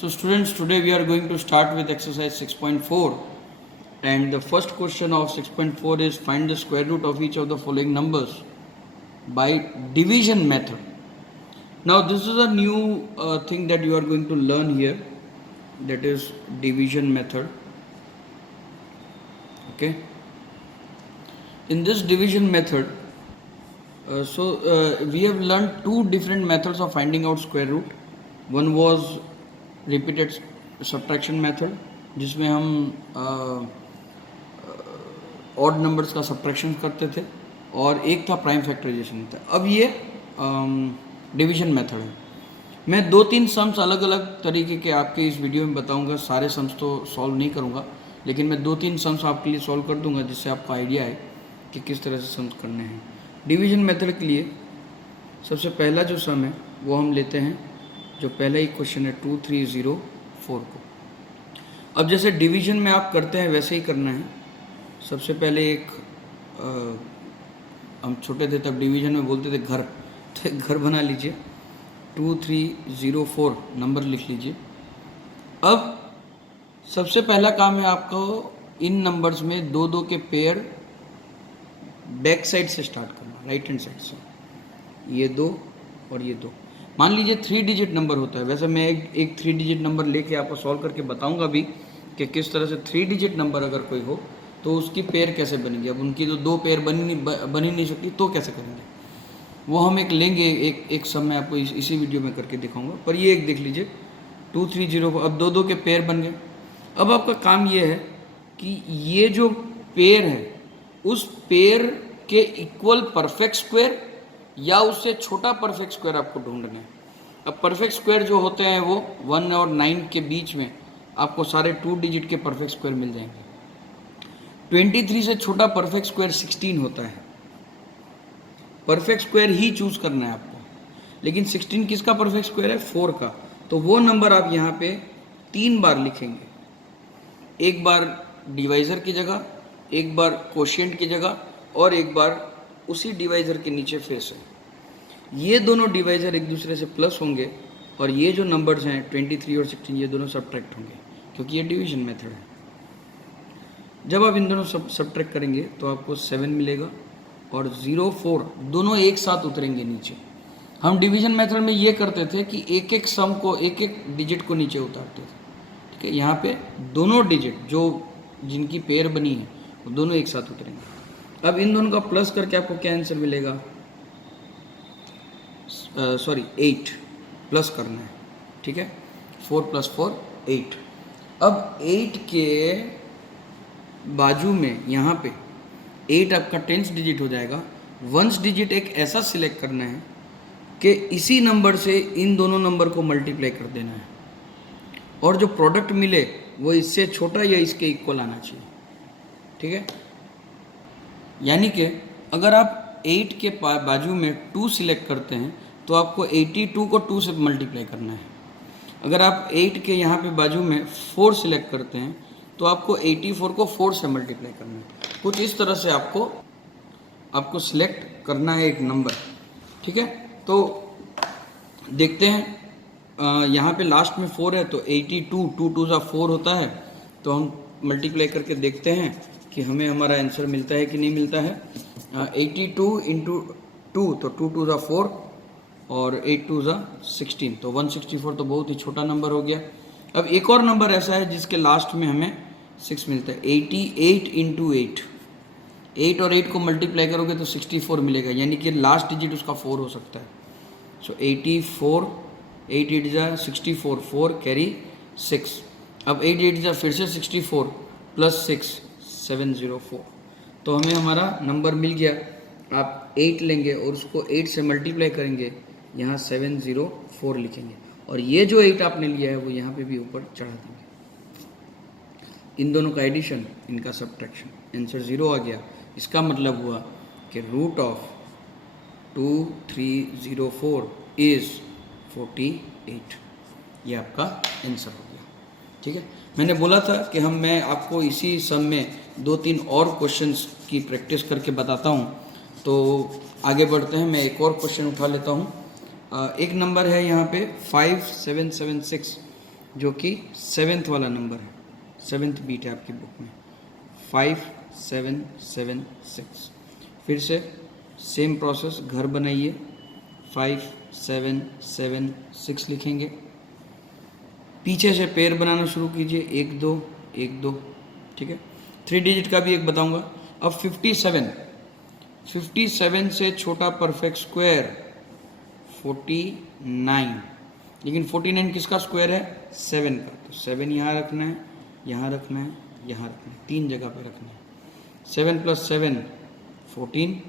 So students, today we are going to start with exercise 6.4, and the first question of 6.4 is find the square root of each of the following numbers by division method. Now this is a new thing that you are going to learn here, that is division method. Okay. In this division method, we have learned two different methods of finding out square root. One was repeated subtraction method, जिसमें हम odd numbers का subtraction करते थे, और एक था prime factorisation था. अब ये डिवीजन मेथड है. मैं 2-3 सम्स अलग अलग तरीके के आपके इस वीडियो में बताऊंगा. सारे सम्स तो सॉल्व नहीं करूंगा, लेकिन मैं 2-3 सम्स आपके लिए सॉल्व कर दूंगा, जिससे आपको आइडिया है कि किस तरह से सम्स करने हैं. डिवीजन मेथड के लिए सबसे पहला जो सम है वो हम लेते हैं, जो पहला ही क्वेश्चन है 2304 को. अब जैसे डिवीजन में आप करते हैं वैसे ही करना है. सबसे पहले एक हम छोटे थे तब डिवीजन में बोलते थे घर, तो एक घर बना लीजिए. 2304 नंबर लिख लीजिए. अब सबसे पहला काम है आपको इन नंबर्स में दो दो के पेयर बैक साइड से स्टार्ट करना, राइट हैंड साइड से. ये दो और ये दो. मान लीजिए 3 डिजिट नंबर होता है. वैसे मैं एक 3 डिजिट नंबर लेके आपको सॉल्व करके बताऊंगा भी कि किस तरह से 3 डिजिट नंबर अगर कोई हो तो उसकी पेयर कैसे बनेगी. अब उनकी तो दो पेयर बन ही नहीं सकती, तो कैसे करेंगे वो हम एक लेंगे. एक सब मैं आपको इसी वीडियो में करके दिखाऊंगा. पर ये एक देख लीजिए 2304. अब दो दो के पेयर बन गए. अब आपका काम ये है कि ये जो पेयर है उस पेयर के इक्वल परफेक्ट स्क्वायर या उससे छोटा परफेक्ट स्क्वायर आपको ढूंढना है. अब परफेक्ट स्क्वायर जो होते हैं वो 1 और 9 के बीच में आपको सारे 2 डिजिट के परफेक्ट स्क्वायर मिल जाएंगे. 23 से छोटा परफेक्ट स्क्वायर 16 होता है. परफेक्ट स्क्वायर ही चूज करना है आपको. लेकिन 16 किसका परफेक्ट स्क्वायर है? 4 का. तो वो नंबर आप यहाँ पे 3 बार लिखेंगे. एक बार डिवाइजर की जगह, एक बार कोशिएंट की जगह, और एक बार उसी डिवाइजर के नीचे फेस है. ये दोनों डिवाइजर एक दूसरे से प्लस होंगे, और ये जो नंबर्स हैं 23 और 16 ये दोनों सब्ट्रैक्ट होंगे, क्योंकि ये डिवीजन मेथड है. जब आप इन दोनों सब्ट्रैक्ट करेंगे तो आपको 7 मिलेगा, और 0-4 दोनों एक साथ उतरेंगे नीचे. हम डिवीजन मेथड में ये करते थे कि एक एक सम को, एक एक डिजिट को नीचे उतारते थे. ठीक है. यहाँ पे दोनों डिजिट जो जिनकी पेयर बनी है वो दोनों एक साथ उतरेंगे. अब इन दोनों का प्लस करके आपको क्या आंसर मिलेगा? 8 प्लस करना है. ठीक है. 4 + 4 8. अब 8 के बाजू में यहाँ पे 8 आपका 10th डिजिट हो जाएगा. 1st डिजिट एक ऐसा सिलेक्ट करना है कि इसी नंबर से इन दोनों नंबर को मल्टीप्लाई कर देना है, और जो प्रोडक्ट मिले वो इससे छोटा या इसके इक्वल आना चाहिए. ठीक है. यानी कि अगर आप 8 के बाजू में 2 सिलेक्ट करते हैं तो आपको 82 को 2 से मल्टीप्लाई करना है. अगर आप 8 के यहाँ पे बाजू में 4 सिलेक्ट करते हैं तो आपको 84 को 4 से मल्टीप्लाई करना है. कुछ इस तरह से आपको सिलेक्ट करना है एक नंबर. ठीक है. तो देखते हैं. यहाँ पे लास्ट में 4 है, तो 82 2 × 4 होता है. तो हम मल्टीप्लाई करके देखते हैं कि हमें हमारा आंसर मिलता है कि नहीं मिलता है. 82 × 2 तो 2 × 4 और 8 × 16, तो 164 तो बहुत ही छोटा नंबर हो गया. अब एक और नंबर ऐसा है जिसके लास्ट में हमें 6 मिलता है. 88 × 8. 8 और 8 को मल्टीप्लाई करोगे तो 64 मिलेगा, यानी कि लास्ट डिजिट उसका 4 हो सकता है. सो 84, 8 8 × 64, 4 कैरी 6. अब 8 8 × फिर से 64 + 6 704. तो हमें हमारा नंबर मिल गया. आप 8 लेंगे और उसको 8 से मल्टीप्लाई करेंगे, यहाँ 704 लिखेंगे, और ये जो 8 आपने लिया है वो यहाँ पे भी ऊपर चढ़ा देंगे. इन दोनों का एडिशन, इनका सब्ट्रैक्शन, आंसर 0 आ गया. इसका मतलब हुआ कि रूट ऑफ 2304 इज़ 48. ये आपका आंसर हो गया. ठीक है. मैंने बोला था कि मैं आपको इसी सम में 2-3 और क्वेश्चंस की प्रैक्टिस करके बताता हूँ. तो आगे बढ़ते हैं. मैं एक और क्वेश्चन उठा लेता हूँ. एक नंबर है यहाँ पे 5776. जो कि 7th वाला नंबर है, 7th बीट है आपकी बुक में, 5776। फिर से सेम प्रोसेस, घर बनाइए, 5776 लिखेंगे, पीछे से पेयर बनाना शुरू कीजिए, 1 2 1 2, ठीक है। 3 डिजिट का भी एक बताऊंगा। अब 57 से छोटा परफेक्ट स्क्वायर 49, लेकिन 49 किसका स्क्वायर है? 7 का, तो 7 यहाँ रखना है, यहाँ रखना है, यहाँ रखना है, 3 जगह पे रखना है। 7 + 7 14,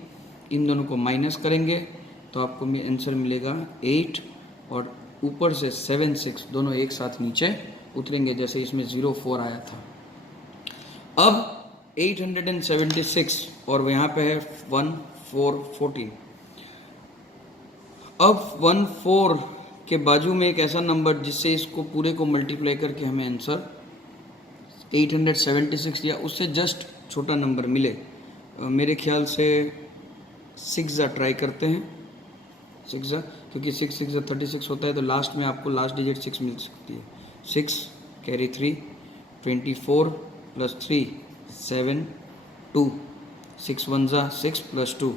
इन दोनों को माइनस करेंगे तो आपको आंसर मिलेगा 8, और ऊपर से 7 6 दोनों एक साथ नीचे उतरेंगे, जैसे इसमें 04 आया था। अब 876 और यहाँ पे है 1414। अब 14 के बाजू में एक ऐसा नंबर जिससे इसको पूरे को मल्टीप्लाई करके हमें आंसर 876 या उससे जस्ट छोटा नंबर मिले। मेरे ख्याल से 6 ट्राई करते हैं, 6, क्योंकि 6 6 36 होता है, तो लास्ट में आपको लास्ट डिजिट 6 मिल सकती है। 6 कैरी 3, 24 + 3 7 2, 6 1 6 + 2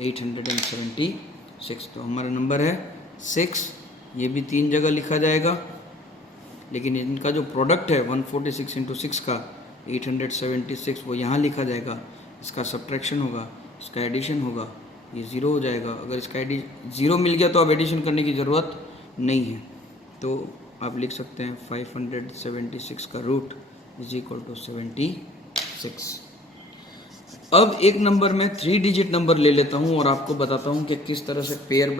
876। तो हमारा नंबर है 6। ये भी 3 जगह लिखा जाएगा, लेकिन इनका जो प्रोडक्ट है 146 × 6 का 876 वो यहाँ लिखा जाएगा। इसका सब्ट्रैक्शन होगा, इसका एडिशन होगा, ये 0 हो जाएगा। अगर इसका 0 मिल गया तो अब एडिशन करने की ज़रूरत नहीं है, तो आप लिख सकते हैं 576 का रूट = 76। अब एक नंबर में 3 डिजिट नंबर ले लेता हूँ और आपको बताता हूँ कि किस तरह से पेयर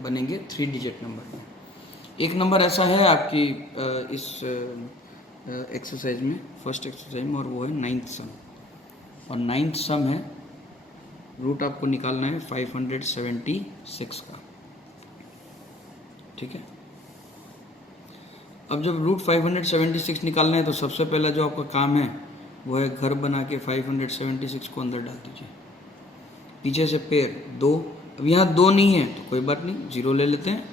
बनेंगे 3 डिजिट नंबर में। एक नंबर ऐसा है आपकी इस एक्सरसाइज में, फर्स्ट एक्सरसाइज में, और वो है 9th सम। और 9th सम है, रूट आपको निकालना है 576 का, ठीक है। अब जब रूट 576 निकालना है तो सबसे पहला जो आपका काम है वो है घर बना के 576 को अंदर डाल दीजिए, पीछे से पेयर 2। अब यहाँ 2 नहीं है तो कोई बात नहीं, 0 ले लेते हैं,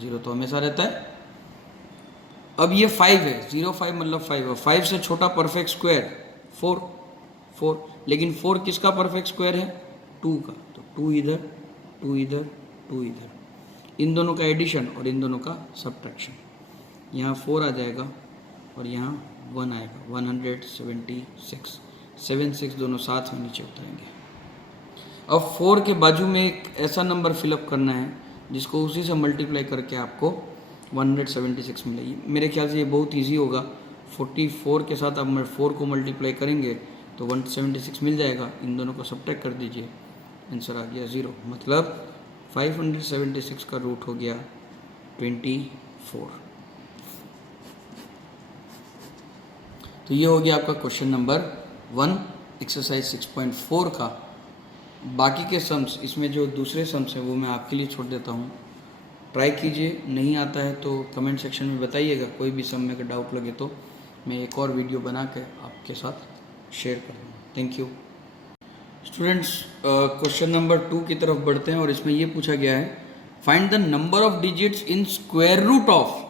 0 तो हमेशा रहता है। अब ये 5 है, 05 मतलब 5 है, 5 से छोटा परफेक्ट स्क्वायर 4, लेकिन 4 किसका परफेक्ट स्क्वायर है? 2 का, तो 2 इधर, 2 इधर, 2 इधर, इन दोनों का एडिशन और इन दोनों का सब्ट्रैक्शन। यहाँ 4 आ जाएगा और यहाँ 1 आएगा, 176, 7 6 दोनों साथ में नीचे उतरेंगे। अब 4 के बाजू में एक ऐसा नंबर फिलअप करना है जिसको उसी से मल्टीप्लाई करके आपको 176 मिलेगी। मेरे ख्याल से ये बहुत इजी होगा। 44 के साथ आप 4 को मल्टीप्लाई करेंगे तो 176 मिल जाएगा, इन दोनों को सब्ट्रैक्ट कर दीजिए, आंसर आ गया 0। मतलब 576 का रूट हो गया 24। तो ये हो गया आपका क्वेश्चन नंबर 1 एक्सरसाइज 6.4 का। बाकी के सम्स, इसमें जो दूसरे सम्स हैं वो मैं आपके लिए छोड़ देता हूँ, ट्राई कीजिए। नहीं आता है तो कमेंट सेक्शन में बताइएगा, कोई भी सम में अगर डाउट लगे तो मैं एक और वीडियो बना के आपके साथ शेयर करूँगा। Thank you students. Question number 2 की तरफ बढ़ते हैं और इसमें ये पूछा गया है, find the number of digits in square root of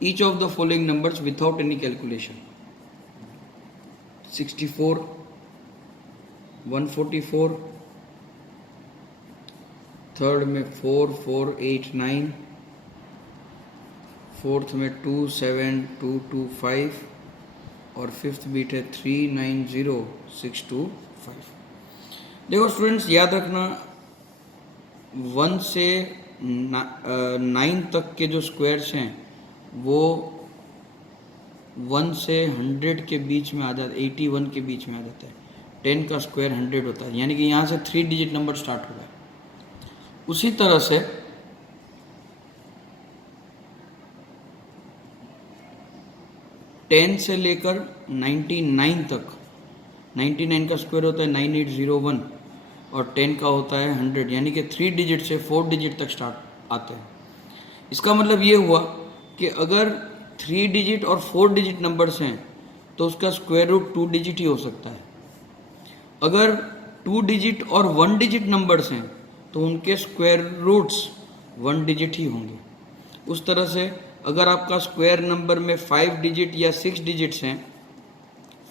each of the following numbers without any calculation. 64, 144, third में 4 4 8 9, फोर्थ में 2 7 2 2 5 और फिफ्थ बीट है 3 9 0 6 2 5। देखो स्टूडेंट्स, याद रखना 1 से 9 तक के जो स्क्वायर्स हैं वो 1 से 100 के बीच में आ जाता है, 81 के बीच में आ जाता है। 10 का स्क्वायर 100 होता है, यानी कि यहाँ से 3 डिजिट नंबर स्टार्ट हो रहा है। उसी तरह से 10 से लेकर 99 तक, 99 का स्क्वायर होता है 9801 और 10 का होता है 100, यानी कि 3 डिजिट से 4 डिजिट तक स्टार्ट आते हैं। इसका मतलब ये हुआ कि अगर 3 डिजिट और 4 डिजिट नंबर्स हैं तो उसका स्क्वायर रूट 2 डिजिट ही हो सकता है। अगर 2 डिजिट और 1 डिजिट नंबर्स हैं तो उनके स्क्वायर रूट्स 1 डिजिट ही होंगे। उस तरह से अगर आपका स्क्वायर नंबर में 5 डिजिट या 6 डिजिट्स हैं,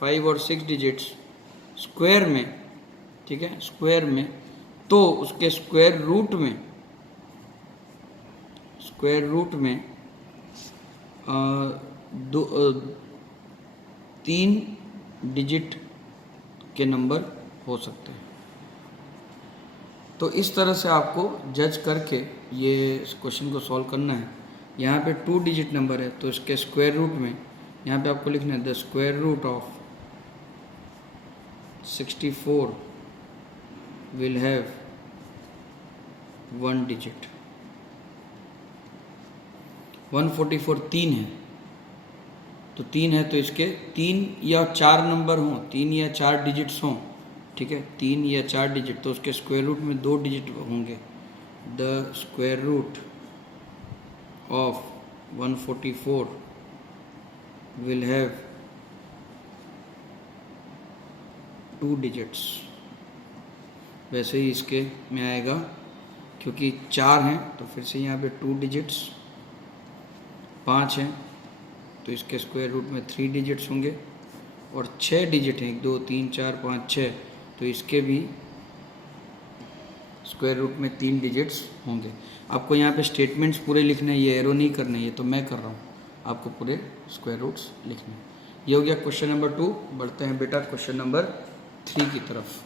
5 और 6 डिजिट्स स्क्वायर में, ठीक है, स्क्वायर में, तो उसके स्क्वायर रूट में 3 डिजिट के नंबर हो सकते हैं। तो इस तरह से आपको जज करके ये इस क्वेश्चन को सॉल्व करना है। यहाँ पे 2 डिजिट नंबर है तो इसके स्क्वायर रूट में यहाँ पे आपको लिखना है the square root of 64 will have 1 digit. 144 3 है, तो 3 है तो इसके 3 या 4 नंबर हों, 3 या 4 डिजिट्स हों, ठीक है, 3 या 4 डिजिट, तो उसके स्क्वायर रूट में 2 डिजिट होंगे। The square root of 144 will have 2 digits. वैसे ही इसके में आएगा, क्योंकि 4 हैं तो फिर से यहाँ पे 2 डिजिट्स, 5 हैं तो इसके स्क्वायर रूट में 3 डिजिट्स होंगे, और 6 डिजिट हैं, 1 2 3 4 5 6, तो इसके भी स्क्वायर रूट में 3 डिजिट्स होंगे। आपको यहाँ पे स्टेटमेंट्स पूरे लिखने हैं, ये एरो नहीं करने, ये तो मैं कर रहा हूँ, आपको पूरे स्क्वायर रूट्स लिखने हैं। ये हो गया क्वेश्चन नंबर 2। बढ़ते हैं बेटा क्वेश्चन नंबर 3 की तरफ।